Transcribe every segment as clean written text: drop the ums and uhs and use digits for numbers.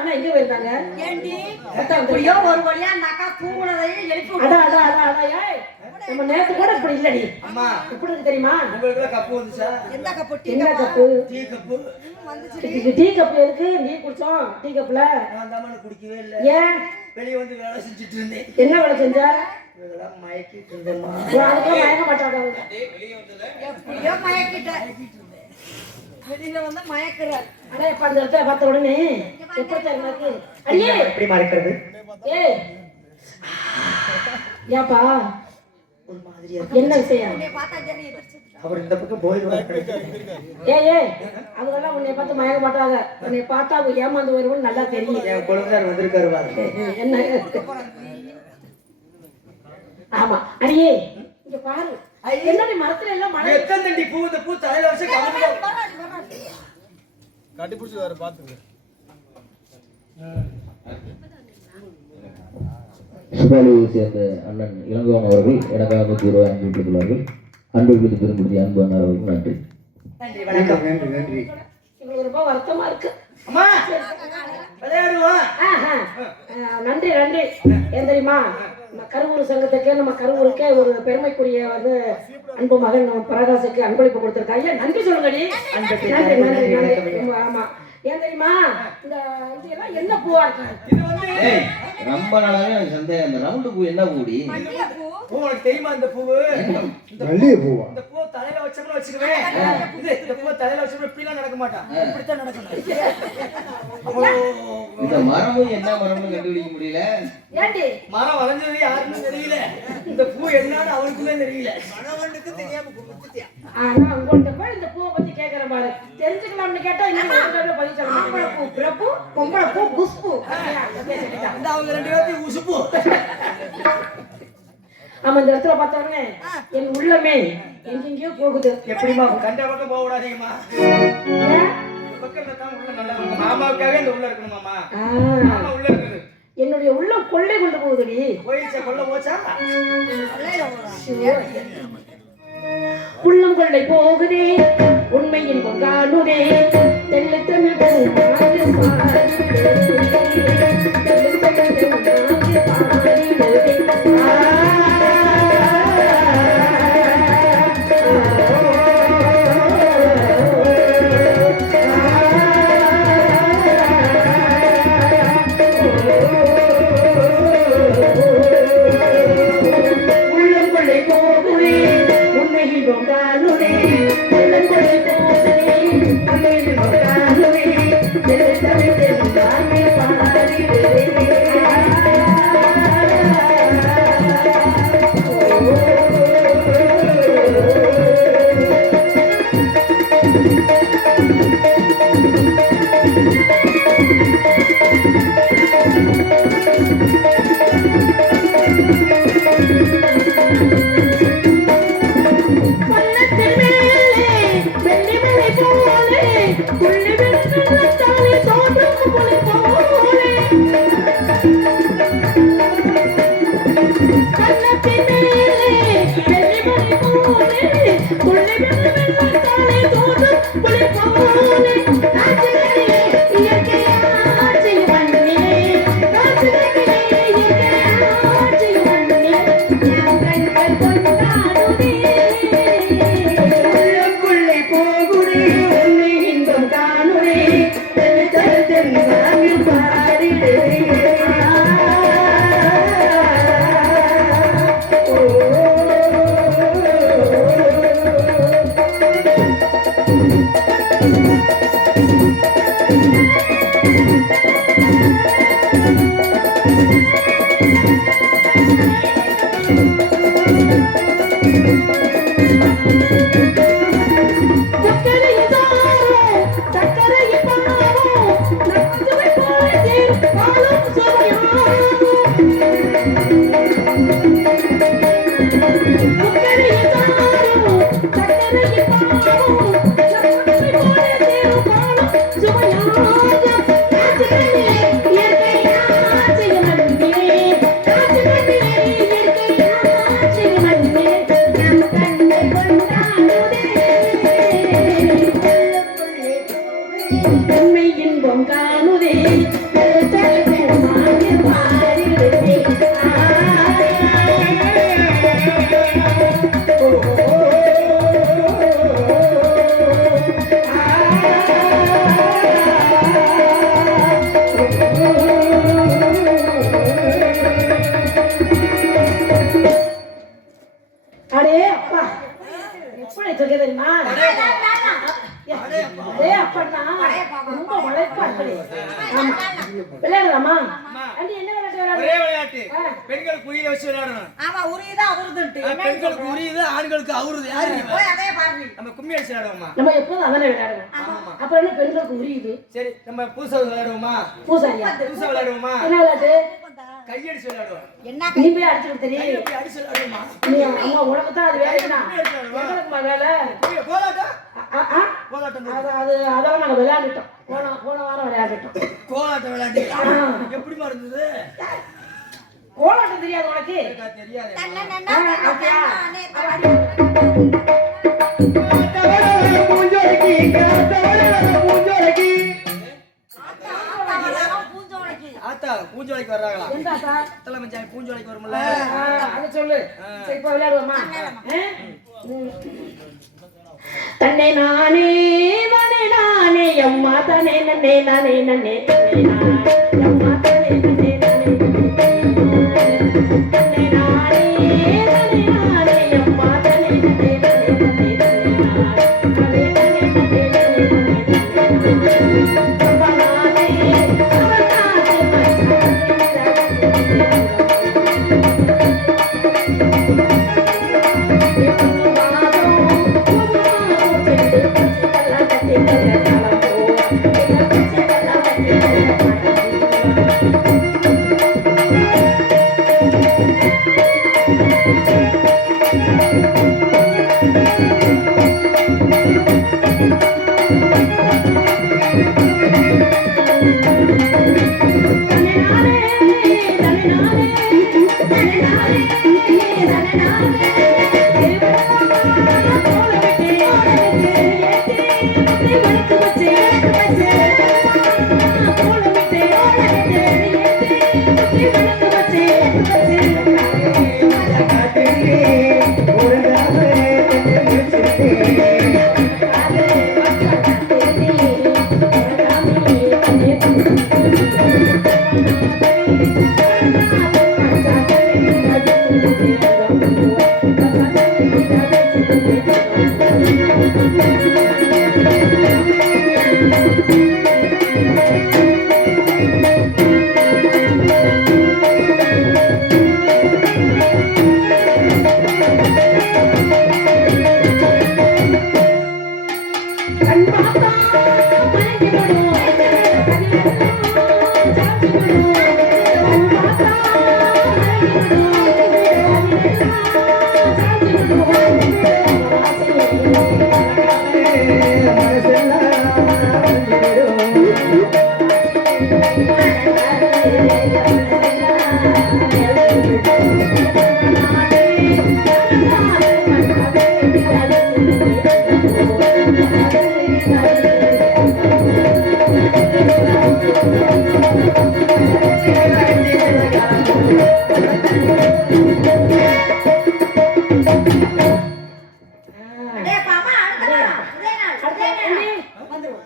அண்ணா எங்க போயிருக்காங்க? ஏண்டி எப்படியோ ஒரு வழியா நக்கா தூங்குனதையும் எழுப்பி ஏய் நம்ம நேத்து கூட இப்படி இல்லடி. அம்மா எப்படி இருக்கு தெரியுமா? உங்களுக்கு கப்பு வந்துச்சா? எந்த கப்பு? என்ன கப்பு? டீ கப்பு வந்துச்சு. டீ கப் எதுக்கு? நீ குடிச்சோம் டீ கப்ல. நான் தான் குடிக்கவே இல்ல. ஏன்? வெளிய வந்து வேலை செஞ்சுட்டு இருந்தேன். என்ன வேலை செஞ்ச? இதெல்லாம் மயக்கிட்டு இருந்தேம்மா. யாருக்கும் மயக்க மாட்டாங்க. வெளிய வந்தல. எப்படியோ மயக்கிட்ட. வெளியில வந்து மயக்குற. அட இப்ப அந்த இடத்துல பார்த்த உடனே எப்படி தெரியுமா இருக்கு? அடியே எப்படி மறைக்கிறது? ஏய் யாப்பா ஒரு மாதிரியா என்ன விஷயம்? உன்னை பார்த்தா ஜெரி எதிர்ச்சு. அவர் இந்த பக்கம் போயிடுவாரு. ஏய் அவங்கெல்லாம் உன்னை பார்த்து மயங்க மாட்டாங்க. உன்னை பார்த்தா அவங்க ஏமாந்து வருவோம்னு நல்லா தெரியும். என் குழந்தையார் வந்திருக்காரு பாரு. என்ன? ஆமா அடியே இங்க பாரு. என்னடி மரத்துல எல்லாம் மழை. எத்தனை தண்டி பூ இந்த பூ தலையில வச்சு கவனிங்க. கட்டி பிடிச்சிருவாரு பாத்துங்க. சுபாலியை சேர்ந்த அண்ணன் இளங்கோவன் அவர்கள் எனக்காக 100 ரூபாய் அனுப்பிவிட்டுள்ளார்கள். அன்புக்கு பெரும்படுத்தி அன்பு அண்ணா அவர்களுக்கு நன்றி. நன்றி வணக்கம். நன்றி நன்றி. எங்களுக்கு ரொம்ப வருத்தமா இருக்கு. அம்மா விளையாடுவோம். நன்றி நன்றி. ஏன் தெரியுமா? நம்ம கருவூர் சங்கத்துக்கு நம்ம கருவூருக்கே ஒரு பெருமைக்குரிய வந்து அன்பு மகன் நம்ம பிரகாசுக்கு அன்பளிப்பு கொடுத்திருக்காங்க. நன்றி சொல்லுங்கடி. நன்றி நன்றி நன்றி. ஆமா ஏன் தெரியுமா? இந்த இதெல்லாம் என்ன பூவா இருக்கு? இது வந்து ரொம்ப நாளாவே எனக்கு சந்தேகம். இந்த ரவுண்டு பூ என்ன பூடி? பூ உனக்கு தெரியுமா? இந்த பூவு மல்லிகை பூவா? இந்த பூ தலையில வச்சோம்னு வச்சுக்குவேன். இந்த பூ தலையில வச்சோம்னா இப்படிலாம் நடக்க மாட்டான். இப்படித்தான் நடக்கணும். இந்த மரமும் என்ன மரம்னு கண்டுபிடிக்க முடியல. ஏண்டி மரம் வளைஞ்சது யாருன்னு தெரியல. இந்த பூ என்னன்னு அவருக்குமே தெரியல. மரவண்டுக்கு தெரியாம கும்பிட்டுட்டியா? ஆனா உங்கள்கிட்ட போய் இந்த பூவை பத்தி கேட்கற பாரு. தெரிஞ்சுக்கலாம்னு கேட்டா இன்னும் பதில் சொல்லணும். ஆம்பளை பூ பிறப்பு, பொம்பளை பூ குஷ்பு. இந்த அவங்க ரெண்டு பேரும் உசுப்பு. ஆமா இந்த இடத்துல பார்த்த உடனே என் உள்ளமே எங்கெங்கயோ போகுது. எப்படிமா கண்ட பக்கம் போக விடாதீங்கம்மா. பக்கம் தான் உள்ள நல்லா இருக்கும். மாமாவுக்காகவே இந்த உள்ள இருக்கணும் மாமா. மாமா உள்ள இருக்குது. என்னுடைய உள்ளம் கொள்ளை கொண்டு போகுதுடி. போயிச்சா கொள்ள போச்சா? உள்ளம் கொள்ளை போகுதே உண்மையின் பொங்கானுதே தெல்லு தமிழ் உண்மை இன்பம் காணுதே அடே அப்பா எப்படி சொல்ல தெரியுமா அதே அப்பா ரொம்ப உழைப்பா இருக்கு. ஆமா. விளையாடலாமா அண்டி என்ன விளையாட்டு ஒரே விளையாடு விளையாட்டு பெண்களுக்கு உயிரை வச்சு விளையாடணும். ஆமா உரியதா அவருதுன்ட்டு பெண்களுக்கு உரியுது ஆண்களுக்கு அவருது யாரு இவன்? போய் அதே பாருங்க. நம்ம கும்மி அடிச்சு விளையாடுவோமா? நம்ம எப்போதும் அதானே விளையாடுவோம் அப்புறம் என்ன பெண்களுக்கு உரியுது சரி நம்ம பூசா விளையாடுவோமா? பூசாரியா பூசா விளையாடுவோமா? என்ன விளையாட்டு கையடிச்சு விளையாடுவோம். என்ன நீ போய் அடிச்சுட்டு தெரிய எப்படி அடிச்சு விளையாடுவோமா? நீ அம்மா உனக்கு தான் அது வேலைக்குதான் எங்களுக்குமா வேலை கோலாட்டம் ஆ, ஆ. கோலாட்டம் அதெல்லாம் நாங்க விளையாண்டுட்டோம் போன வாரம் விளையாண்டுட்டோம் கோலாட்டம் விளையாட்டு எப்படிமா இருந்தது? கோலாட்டம் தெரியாது உனக்கு எனக்கு தெரியாது. அப்படியா? ஆத்தா பூஞ்சோலைக்கு வர்றாங்களா? எந்த ஆத்தா? தலைமஞ்சாய் பூஞ்சோலைக்கு வரும்ல? அதை சொல்லு சரி இப்ப விளையாடுவோமா தன்னை நானே நானே நானே அம்மா தானே நன்னே நானே நன்னே தன்னை நானே அம்மா தானே நன்னே நானே தன்னை நானே நானே நானே அம்மா தானே நன்னே நானே நன்னே தன்னை நானே நானே நன்னே நானே அம்மா நானே அவள் நானே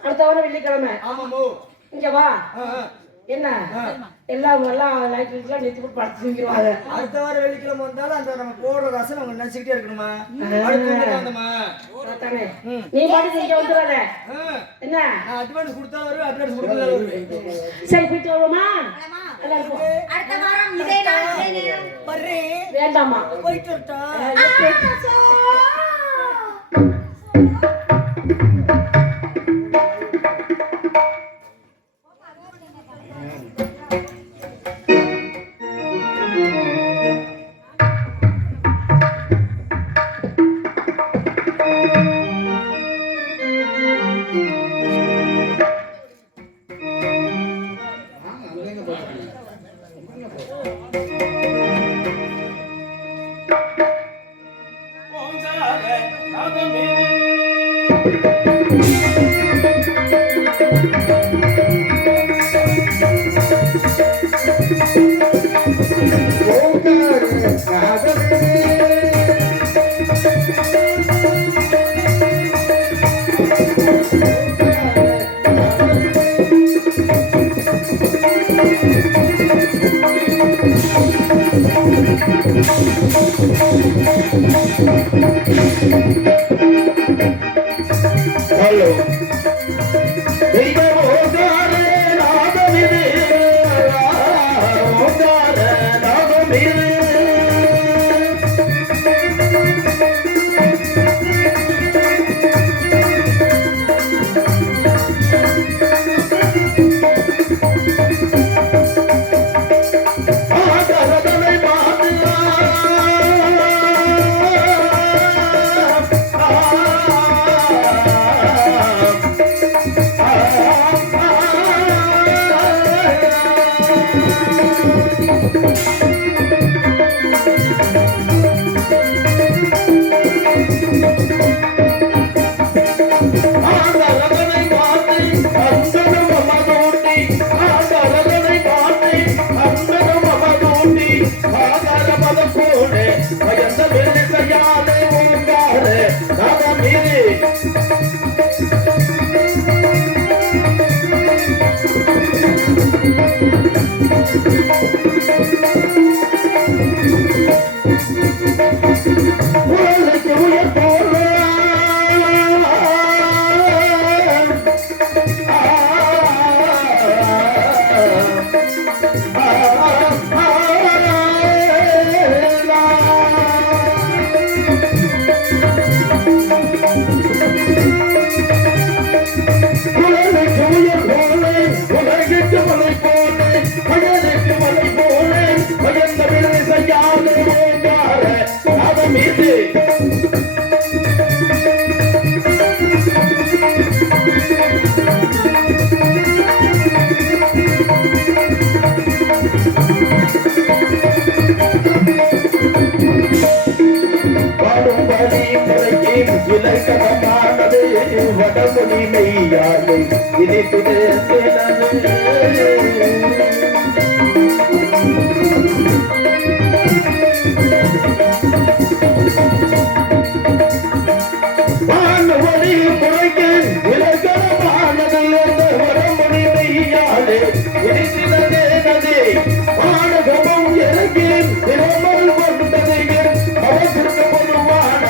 அடுத்த வாரம் வெள்ளிக்கிழமை ஆமாமோ. இங்க வா ஆ, ஆ. என்ன எல்லாம் லைட் எல்லாம் நிறுத்தி போட்டு படுத்து தூங்கிடுவாங்க அடுத்த வாரம் வெள்ளிக்கிழமை வந்தாலும் அந்த நம்ம போடுற ரசம் அவங்க நினைச்சுக்கிட்டே இருக்கணுமா? அடுத்து வந்துட்டு வந்தோமா? தானே நீ பாட்டு இங்க வந்துடாத என்ன நான் அட்வான்ஸ் கொடுத்தா வருவேன், அட்வான்ஸ் கொடுத்தா வருவேன். சரி போயிட்டு வருவோமா எல்லாரும் போ. அடுத்த வாரம் இதே நாள் இதே நேரம் வர்றேன். வேண்டாமா போயிட்டு வரட்டா? போங்காக ஹலோ தெய்வம் ஓங்கார நாதம் இது ஓங்கார நாதம் இது ஆதரதனை பார்த்து இலக்கணமானது வடமொழி மெய்யாலை இனிப்புது வானொலி முறைக்கு இலக்கணமானது வடமொழி மெய்யாலை இனித்தினதே நதி வானகமும் எனக்கு திறமல் கொண்டது அவருக்கு பொதுவான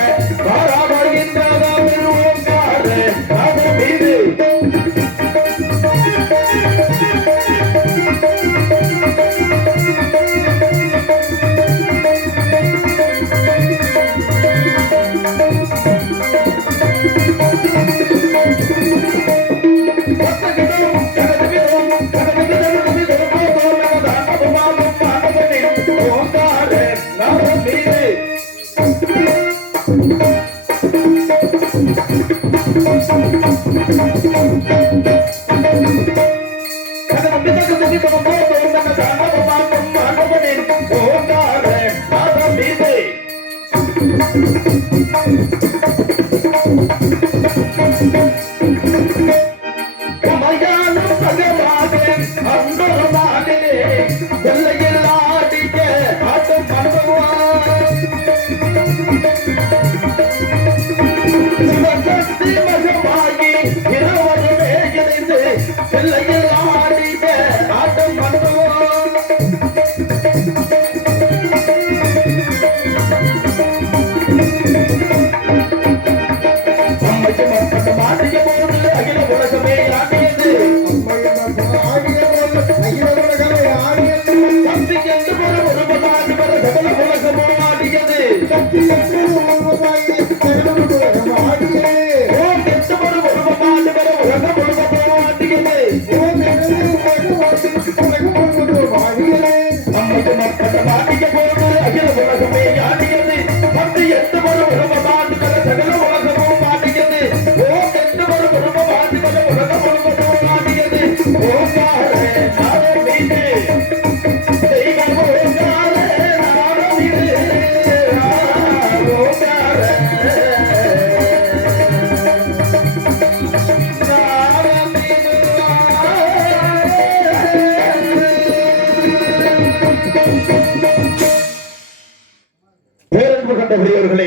பெரியவர்களே,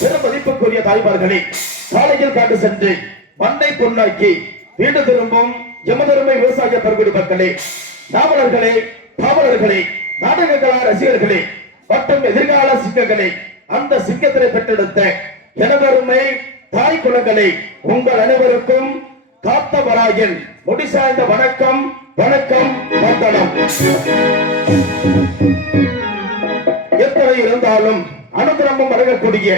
பெருமதிப்புக்குரிய தாய்மார்களே, காலையில் காட்டு சென்று மண்ணை பொன்னாக்கி வீடு திரும்பும் எமதருமை விவசாய பெருங்குடி மக்களே, நாவலர்களே, பாவலர்களே, நாடக கலா ரசிகர்களே, மற்றும் எதிர்கால சிங்கங்களை அந்த சிங்கத்தினை பெற்றெடுத்த எனதருமை தாய் குலங்களை உங்கள் அனைவருக்கும் காத்தவராயன் முடிசாய்ந்த வணக்கம் வணக்கம் வந்தனம். எத்தனை இருந்தாலும் அனுகிரகம் வழங்கக்கூடிய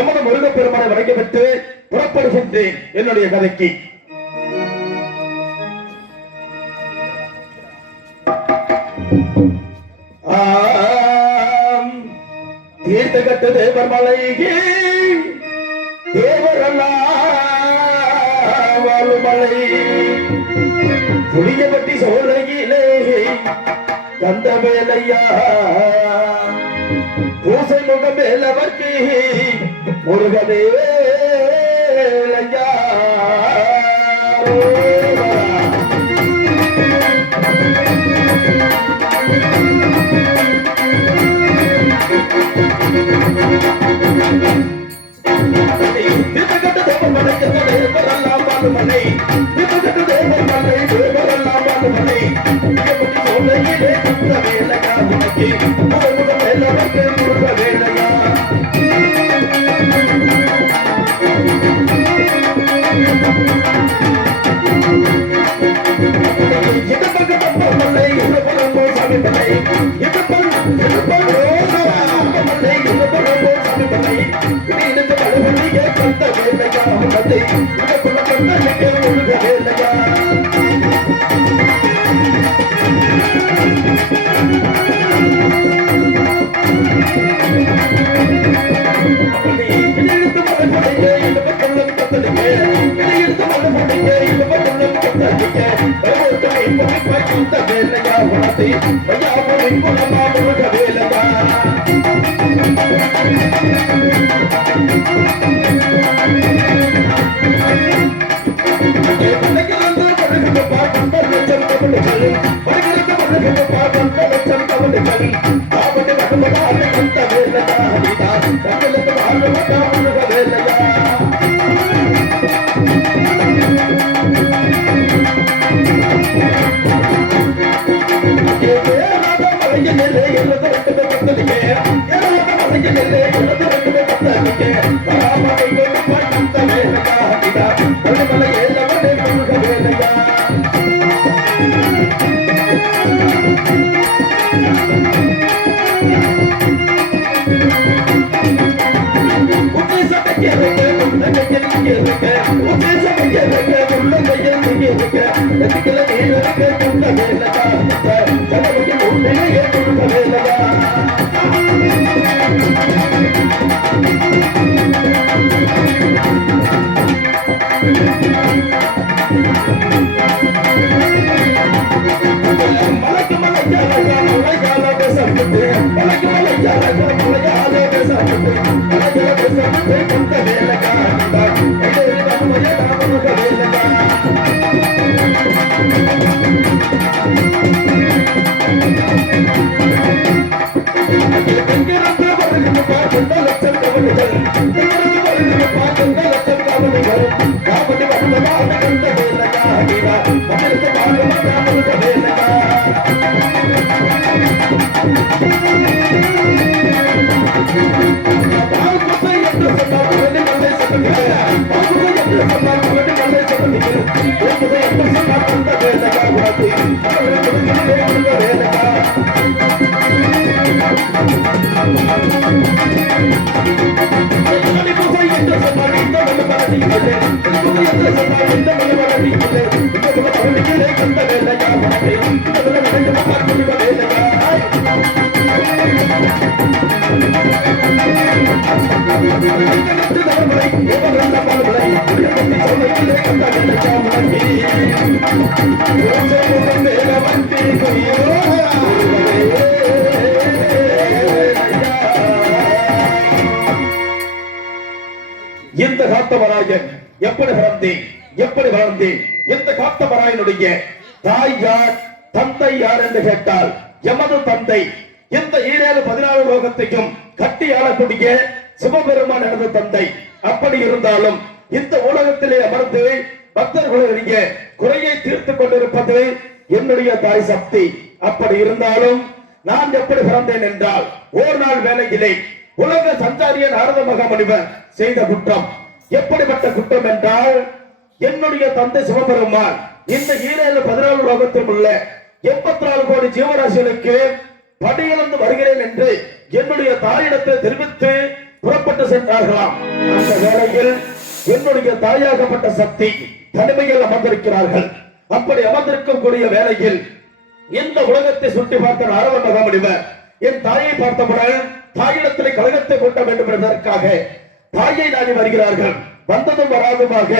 எமது முருகப்பெருமானை வழங்கப்பட்டு புறப்படுகின்றேன் என்னுடைய கதைக்கு. தீர்த்தகட்டு தேவர் மலையே தேவரெல்லாம் வாழும் மலை புளியப்பட்டி சோழகிலே கந்த வேலையா பூசை முகம் மேலவர்க்கு முருகவேலையா. தீர்த்தகட்டு தேவர் மலை தேவரெல்லாம் வாழும் மலை தீர்த்தகட்டு தேவர் மலை தேவரெல்லாம் வாழும் மலை புளியப்பட்டி சோழகிலே கந்த வேலையா உனக்கு முகம் மேலவர்க்கு முருகவேலையா. இந்த காத்தவராயன் எப்படி பிறந்தேன், எப்படி வளர்ந்தேன்? இந்த காத்தவராயனுடைய தாய் யார், தந்தை யார் என்று கேட்டால் எமது தந்தை இந்த 14 லோகத்தையும் கட்டி ஆளக்கூடிய சிவபெருமான் எனது தந்தை. அப்படி இருந்தாலும் இந்த உலகத்திலே அமர்ந்து பக்தர்களுடைய குறையை தீர்த்துக் கொண்டிருப்பது என்னுடைய தாய் சக்தி. அப்படி இருந்தாலும் நான் எப்படி பிறந்தேன் என்றால், ஒரு நாள் வேலையிலே உலக சஞ்சாரிய நாரத மகாமுனிவர் செய்த குற்றம். எப்படிப்பட்ட குற்றம் என்றால், என்னுடைய தந்தை சிவபெருமான் இந்த 7-14 லோகத்தில் உள்ள 84 கோடி ஜீவராசிகளுக்கு படியிழந்து வருகிறேன் என்று என்னுடைய தாயிடத்தில் தெரிவித்து புறப்பட்டு சென்றார்களாம். அந்த வேளையில் என்னுடைய தாயாகப்பட்ட சக்தி தனிமையில் அமர்ந்திருக்கிறார்கள். அப்படி அமர்ந்திருக்கக்கூடிய வேளையில் இந்த உலகத்தை சுற்றி பார்த்த நாரத மகாமுனிவர் என் தாயை பார்த்தவுடன் தாயிடத்திலே கலகத்தை கொட்ட வேண்டும் என்பதற்காக தாயை நாடி வருகிறார்கள். வந்ததும் வராதுமாக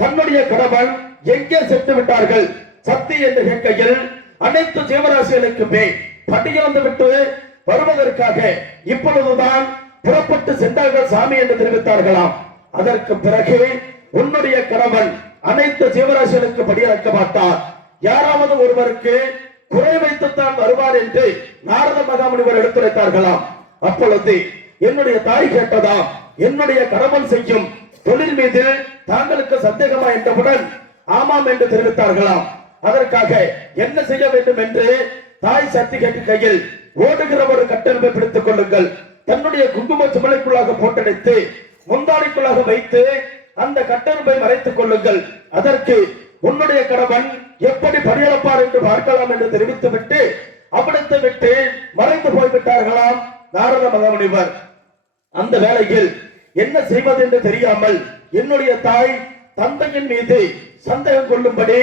தன்னுடைய கணவன் எங்கே சென்று விட்டார்கள் சக்தி என்று கேட்கையில், அனைத்து ஜீவராசிகளுக்குமே படியிழந்து விட்டு வருவதற்காக இப்பொழுதுதான் புறப்பட்டு சென்றார்கள் சாமி என்று தெரிவித்தார்களாம். அதற்கு பிறகு உன்னுடைய கணவன் அனைத்து ஜீவராசிகளுக்கு படியிழக்க மாட்டார், யாராவது ஒருவருக்கு குறை வைத்துத்தான் வருவார் என்று நாரத மகாமுனிவர் எடுத்துரைத்தார்களாம். அப்பொழுது என்னுடைய தாய் கேட்டதாம், என்னுடைய கணவன் செய்யும் தொழில் மீது தாங்களுக்கு சந்தேகமா என்றவுடன் ஆமாம் என்று தெரிவித்தார்களாம். அதற்காக என்ன செய்ய வேண்டும் என்று தாய் சக்தி கேட்கையில், ஓடுகிற ஒரு கட்டெரும்பை பிடித்துக் கொள்ளுங்கள், தன்னுடைய குங்கும சுமலைக்குள்ளாக போட்டடைத்து முந்தாடிக்குள்ளாக வைத்து அந்த கட்டெரும்பை மறைத்துக் கொள்ளுங்கள், அதற்கு உன்னுடைய கணவன் எப்படி படியளப்பார் என்று பார்க்கலாம் என்று தெரிவித்துவிட்டு அவ்விடத்தை விட்டு மறைந்து போய்விட்டார்களாம் நாரத மகாமுனிவர். அந்த வேளையில் என்ன செய்வது என்று தெரியாமல் என்னுடைய தாய் தந்தையின் மீது சந்தேகம் கொள்ளும்படி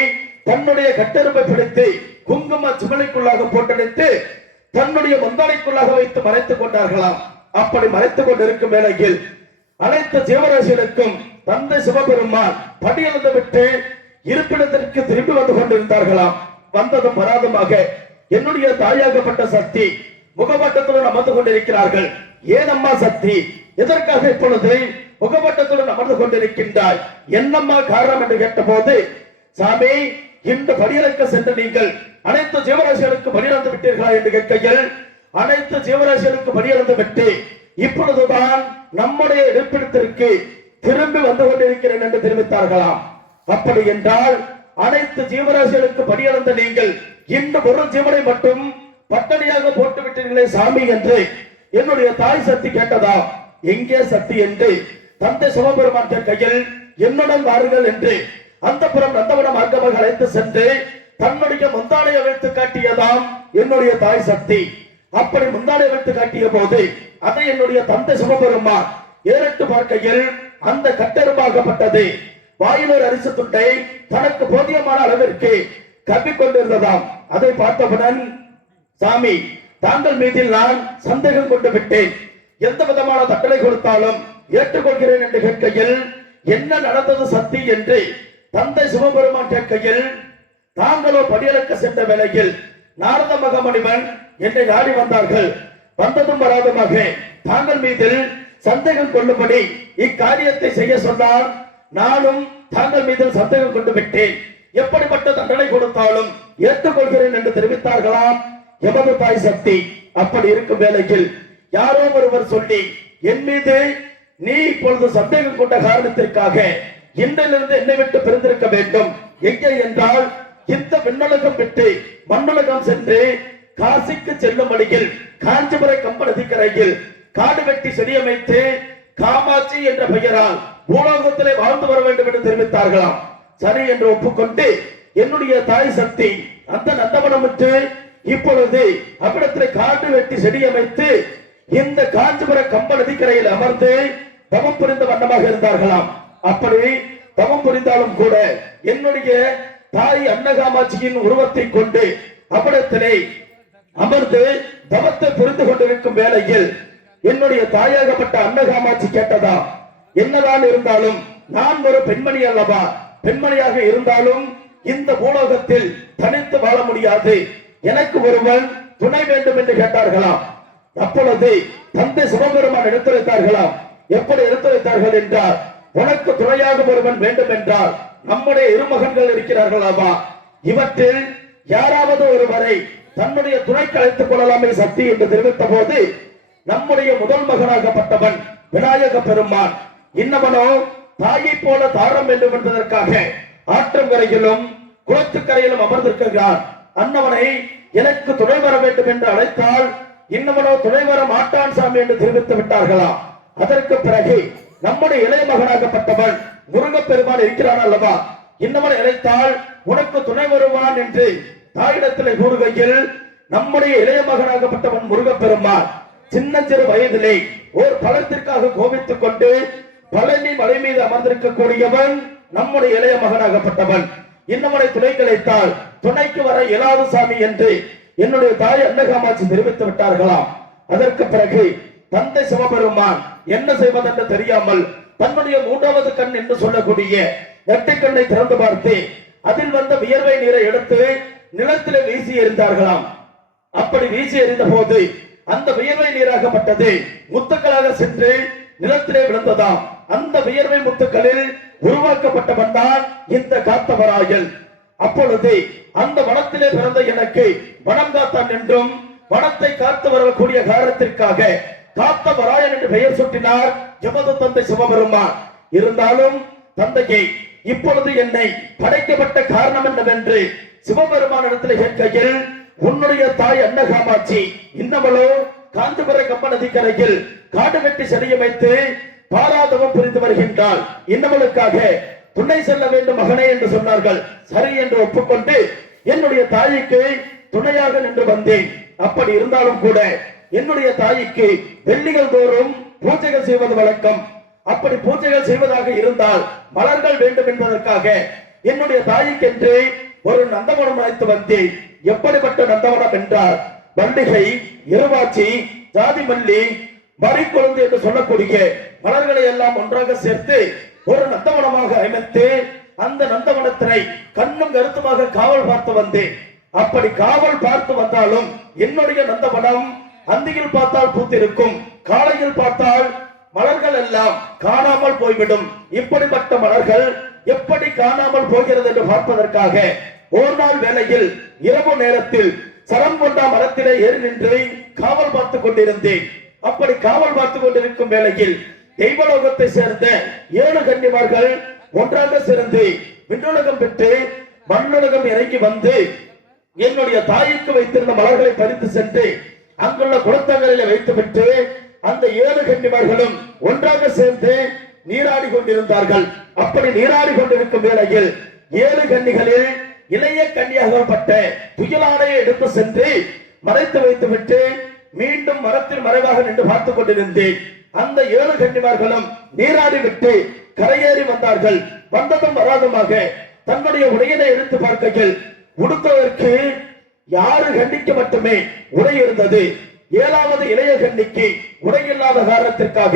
தன்னுடைய கட்டெரும்பை பிடித்து குங்கும சுமலைக்குள்ளாக போட்டடைத்து தன்னுடைய முந்தானைக்குள்ளாக வைத்து மறைத்துக் கொண்டார்களாம். அப்படி மறைத்துக் கொண்டிருக்கும் வேளையில் அனைத்து ஜீவராசிகளுக்கும் தந்தை சிவபெருமான் படியிழந்து விட்டு இருப்பிடத்திற்கு திரும்பி வந்து கொண்டிருந்தார்களாம். வந்ததும் வராதுமாக என்னுடைய தாயாகப்பட்ட சக்தி முகவட்டத்துடன் அமர்ந்து கொண்டிருக்கிறார்கள். ஏனம்மா சக்தி, எதற்காக இப்பொழுது முகவட்டத்துடன் அமர்ந்து கொண்டிருக்கின்றாய், என்னம்மா காரணம் என்று கேட்டபோது, சாமி இன்று படியிழக்க சென்று நீங்கள் அனைத்து ஜீவராசிகளுக்கு படியிழந்து விட்டீர்களா என்று கேட்கையில், அனைத்து ஜீவராசிகளுக்கு படியிழந்து விட்டு இப்பொழுதுதான் நம்முடைய இருப்பிடத்திற்கு திரும்பி வந்து கொண்டிருக்கிறேன் என்று தெரிவித்தார்களாம். அப்படி என்றால் அனைத்து ஜீவராசிகளுக்கு படியிழந்த நீங்கள் இந்த ஒரு ஜீவனை மட்டும் பட்டணியாக போட்டு விட்டீர்களே சாமி என்று என்னுடைய தாய் சக்தி கேட்டதாம். எங்கே சக்தி என்று தந்தை சிவபெருமான் கையில் என்னுடன் வாருங்கள் என்று அந்த புறம் நந்தவனம் மார்க்கமாக அழைத்து சென்று தன்னுடைய முந்தானையை வைத்து காட்டியதாம் என்னுடைய தாய் சக்தி. அப்படி முந்தானை வைத்து காட்டிய போது அதை என்னுடைய தந்தை சிவபெருமான் ஏறிட்டு பார்க்கையில் அந்த கட்டெரும்பாகப்பட்டது வாயிலோர் அரிசி துண்டை தனக்கு போதியமான அளவிற்கு கவ்விக் கொண்டிருந்ததாம். அதை பார்த்தவுடன், சாமி தாங்கள் மீதில் நான் சந்தேகம் கொண்டு விட்டேன், எந்த விதமான தட்டளை கொடுத்தாலும் ஏற்றுக்கொள்கிறேன் என்று கேட்கையில், என்ன நடந்தது சக்தி என்று தந்தை சிவபெருமான் கேட்கையில், தாங்களோ படியளக்க சென்ற வேளையில் நாரத மகாமுனிவன் என்னை நாடி வந்தார்கள். வந்ததும் வராதுமாக தாங்கள் மீதில் சந்தேகம் கொள்ளும்படி இக்காரியத்தை செய்ய சொன்னார். நானும் தாங்கள் மீதில் சந்தேகம் கொண்டு விட்டேன், எப்படிப்பட்ட தண்டனை கொடுத்தாலும் ஏற்றுக்கொள்கிறேன் என்று தெரிவித்தார்களாம் எமது தாய் சக்தி. அப்படி இருக்கும் வேளையில் யாரோ ஒருவர் சொல்லி, என் மீது நீ இப்பொழுது சந்தேகம் கொண்ட காரணத்திற்காக இன்றிலிருந்து என்னை விட்டு பிரிந்திருக்க வேண்டும். எங்கே என்றால், இந்த விண்ணுலகம் விட்டு மண்ணுலகம் சென்று காசிக்கு செல்லும் வழியில் காஞ்சிபுரை கம்பனதிக்கரையில் காடு வெட்டி செடியமைத்து காமாட்சி என்ற பெயரால் பூலோகத்திலே வாழ்ந்து வர வேண்டும் என்று தெரிவித்தார்களாம். சரி என்று ஒப்புக்கொண்டு என்னுடைய தாய் சக்தி அந்த நந்தவனம் விட்டு இப்பொழுது அவ்விடத்திலே காடு வெட்டி செடியமைத்து இந்த காஞ்சிபுர கம்பனதிக்கரையில் அமர்ந்து தவம் புரிந்த வண்ணமாக இருந்தார்களாம். அப்படி தவம் புரிந்தாலும் கூட என்னுடைய தாய் அன்னகாமாட்சியின் உருவத்தை கொண்டு அவ்விடத்திலே அமர்ந்து தவத்தை புரிந்து கொண்டிருக்கும் வேளையில் என்னுடைய தாயாகப்பட்ட அன்னகாமாட்சி கேட்டதா, என்னதான் இருந்தாலும் நான் ஒரு பெண்மணி அல்லவா, பெண்மணியாக இருந்தாலும் இந்த பூலோகத்தில் தனித்து வாழ முடியாது, எனக்கு ஒருவன் துணை வேண்டும் என்று கேட்டார்களாம். அப்பொழுது தந்தை சிவபெருமான் எடுத்துரைத்தார்களாம். எப்படி எடுத்துரைத்தார்கள் என்றால், உனக்கு துணையாக ஒருவன் வேண்டும் என்றால் நம்முடைய இருமகன்கள் இருக்கிறார்களாவா, இவற்றில் யாராவது ஒருவரை தன்னுடைய துணைக்கு அழைத்துக் கொள்ளலாமே சக்தி என்று தெரிவித்த போது, நம்முடைய முதல் மகனாகப்பட்டவன் விநாயக பெருமான் இன்னவனோ தாயை போல தாரம் வேண்டும் என்பதற்காக ஆற்றங்கரையிலும் குளத்துக்கரையிலும் அமர்ந்திருக்கிறான். அன்னவனை எனக்கு துணை வர வேண்டும் என்று அழைத்தால் இன்னமனோ துணை வர மாட்டான் சாமி என்று தெரிவித்து விட்டார்களாம். அதற்கு பிறகு நம்முடைய இளைய மகனாகப்பட்டவன் முருகப்பெருமான் இருக்கிறான் அல்லவா, இன்னமனை அழைத்தால் உனக்கு துணை வருவான் என்று தாயிடத்திலே கூறுகையில் நம்முடைய இளைய மகனாகப்பட்டவன் முருகப்பெருமான் சின்ன சிறு வயதிலே ஓர் பழத்திற்காக கோபித்துக் கொண்டு பழனி மலை மீது அமர்ந்திருக்கக்கூடியவன் நம்முடைய இளைய மகனாகப்பட்டவன். இன்னமனை துணை கிடைத்தால் துணைக்கு வர இயலாது சாமி என்று என்னுடைய தாய் அன்னகாமாட்சி தெரிவித்து விட்டார்களாம். அதற்கு பிறகு தந்தை சிவபெருமான் என்ன செய்வதென்று தெரியாமல் தன்னுடைய மூன்றாவது கண் என்று சொல்லக்கூடிய நெட்டை கண்ணை திறந்து பார்த்து அதில் வந்த வியர்வை நீரை எடுத்து நிலத்திலே வீசி எறிந்தார்களாம். அப்படி வீசி எறிந்த போது அந்த வியர்வை நீராகப்பட்டது முத்துக்களாக சென்று நிலத்திலே விழுந்ததாம். அந்த வியர்வை முத்துக்களில் உருவாக்கப்பட்டவன் தான் இந்த காத்தவராயன். அப்பொழுது அந்த வனத்திலே பிறந்த எனக்கு வனம் காத்தான் என்றும் வனத்தை காத்து வரக்கூடிய காரணத்திற்காக காத்தவராயன் என்று பெயர் சூட்டினார் எமது தந்தை சிவபெருமான். இருந்தாலும் தந்தையை இப்பொழுது என்னை படைக்கப்பட்ட காரணம் என்னவென்று சிவபெருமான் இடத்தில் கேட்கையில் உன்னுடைய தாய் அன்னகாமாட்சி இன்னவளோ காஞ்சிபுர கம்ப நதிக்கரையில் காடு வெட்டி சரியமைத்து பாராதவம் புரிந்து வருகின்றாள். இன்னவளுக்காக துணை செல்ல வேண்டும் மகனே என்று சொன்னார்கள். சரி என்று ஒப்புக்கொண்டு என்னுடைய தாய்க்கு துணையாக நின்று வந்தேன். அப்படி இருந்தாலும் கூட என்னுடைய தாய்க்கு வெள்ளிகள் தோறும் பூஜைகள் செய்வது வழக்கம். அப்படி பூஜைகள் செய்வதாக இருந்தால் மலர்கள் வேண்டும் என்பதற்காக என்னுடைய தாய்க்கென்று ஒரு நந்தவனம் அழைத்து வந்தேன். எப்படிப்பட்ட நந்தவனம் என்றால் மல்லிகை, இருவாச்சி, ஜாதி மல்லி, மறிக்கொழுந்து என்று சொல்லக்கூடிய மலர்களை எல்லாம் ஒன்றாக சேர்த்து ஒரு நந்தவனமாக அமைத்து அந்த நந்தவனத்தினை கண்ணும் கருத்துமாக காவல் பார்த்து வந்தேன். அப்படி காவல் பார்த்து வந்தாலும் என்னுடைய நந்தவனம் அந்தியில் பார்த்தால் பூத்திருக்கும், காலையில் பார்த்தால் மலர்கள் எல்லாம் காணாமல் போய்விடும். இப்படிப்பட்ட மலர்கள் எப்படி காணாமல் போகிறது என்று பார்ப்பதற்காக ஒரு நாள் வேளையில் இரவு நேரத்தில் சரம் கொண்டா மரத்திலே ஏறி நின்று காவல் பார்த்துக் கொண்டிருந்தேன். அப்படி காவல் பார்த்துக் கொண்டிருக்கும் வேளையில் தெய்வலோகத்தை சேர்ந்த 7 கன்னிமார்கள் ஒன்றாக சேர்ந்து விண்ணுலகம் பெற்று மண்ணுலகம் இறங்கி வந்து என்னுடைய தாய்க்கு வைத்திருந்த மலர்களை பறித்து சென்று அங்குள்ள குளத்தங்களிலே வைத்துவிட்டு அந்த 7 கன்னிமார்களும் ஒன்றாக சேர்ந்து நீராடி கொண்டிருந்தார்கள். அப்படி நீராடி கொண்டிருக்கும் வேளையில் 7 கன்னிகளில் இளைய கன்னியாகப்பட்ட துயிலானையை எடுத்து சென்று மறைத்து வைத்துவிட்டு மீண்டும் மரத்தில் மறைவாக நின்று பார்த்துக் கொண்டிருந்தேன். அந்த 7 கன்னிமார்களும் நீராடி விட்டு கரையேறி வந்தார்கள். வந்ததும் வராதுமாக தன்னுடைய உடையினை எடுத்து பார்க்கையில் உடுப்பதற்கு 6 கன்னிக்கு மட்டுமே உடை இருந்தது. 7வது இளைய கன்னிக்கு உடை இல்லாத காரணத்திற்காக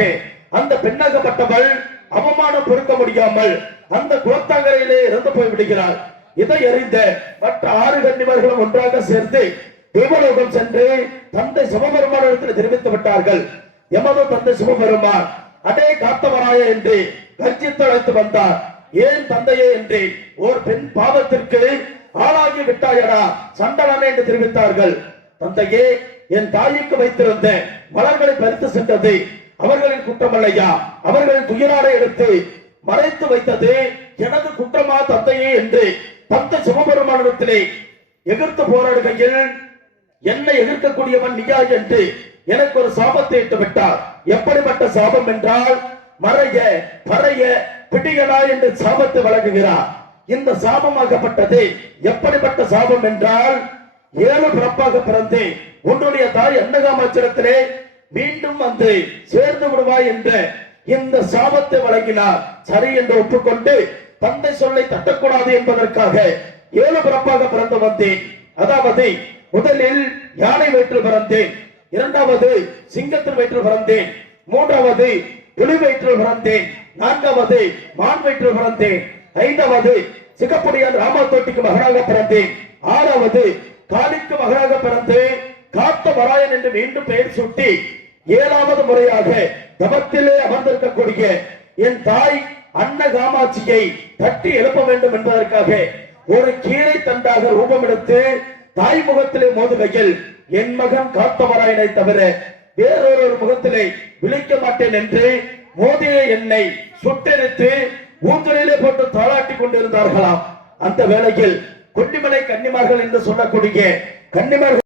அந்த பெண்ணாகப்பட்டவள் அவமானம் பொறுக்க முடியாமல் அந்த குளத்தாங்கரையிலே இறந்து போய் விடுகிறாள். இதை அறிந்த மற்ற 6 கன்னிமார்களும் ஒன்றாக சேர்ந்து தேவலோகம் சென்று தந்தை சிவபெருமானிடத்தில் தெரிவித்து விட்டார்கள். எமது தந்தை சிவபெருமான் அடே காத்தவராய என்று கர்ஜித்து அழைத்து வந்தார். ஏன் தந்தையே என்று ஒரு பெண் பாவத்திற்கு ஆளாகி விட்டாயடா சண்டலனே என்று தெரிவித்தார்கள். தந்தையே, என் தாய்க்கு வைத்திருந்த மலர்களை பறித்து சென்றது அவர்களின் குற்றமல்லையா? அவர்களின் துயராடை எடுத்து மறைத்து வைத்தது எனது குற்றமா தந்தையே என்று தந்தை சிவபெருமானிடத்திலே எதிர்த்து போராடுகையில் என்னை எதிர்க்கக்கூடியவன் நீயா என்று எனக்கு ஒரு சாபத்தை இட்டு விட்டார். எப்படிப்பட்ட சாபம் என்றால் மறைய பறைய பிடிகளா என்று சாபத்தை வழங்குகிறார். இந்த சாபமாகப்பட்டது எப்படிப்பட்ட சாபம் என்றால் 7 பிறப்பாக பிறந்து உன்னுடைய தாய் அன்னகாமாட்சியிடத்திலே மீண்டும் வந்து சேர்ந்து விடுவாய் என்ற இந்த சாபத்தை வழங்கினார். சரி என்று ஒப்புக்கொண்டு தந்தை சொல்லை தட்டக்கூடாது என்பதற்காக 7 பிறப்பாக பிறந்து வந்தேன். அதாவது முதலில் யானை வயிற்றில் பிறந்தேன், 2வது சிங்கத்தின் வயிற்றில் பிறந்தேன், 3வது புலி வயிற்றில் பிறந்தேன், 4வது மான் வயிற்றில் பிறந்தேன், 5வது சிகப்புடியான் ராமத்தோட்டிக்கு மகனாக பிறந்தேன், 6வது காளிக்கு மகனாக பிறந்து காத்தவராயன் என்று மீண்டும் பெயர் சூட்டி 7வது முறையாக தவத்திலே அமர்ந்திருக்கக்கூடிய என் தாய் அன்னகாமாட்சியை தட்டி எழுப்ப வேண்டும் என்பதற்காக ஒரு கீரை தண்டாக ரூபம் எடுத்து தாய் முகத்திலே மோதுகையில் என் மகன் காத்தவராயனை தவிர வேறொரு முகத்திலே விழிக்க மாட்டேன் என்று மோதிய என்னை சுட்டெரித்து ஊஞ்சலிலே போட்டு தாளாட்டி கொண்டிருந்தார்களாம். அந்த வேளையில் கொல்லிமலை கன்னிமார்கள் என்று சொல்லக்கூடிய கன்னிமார்கள்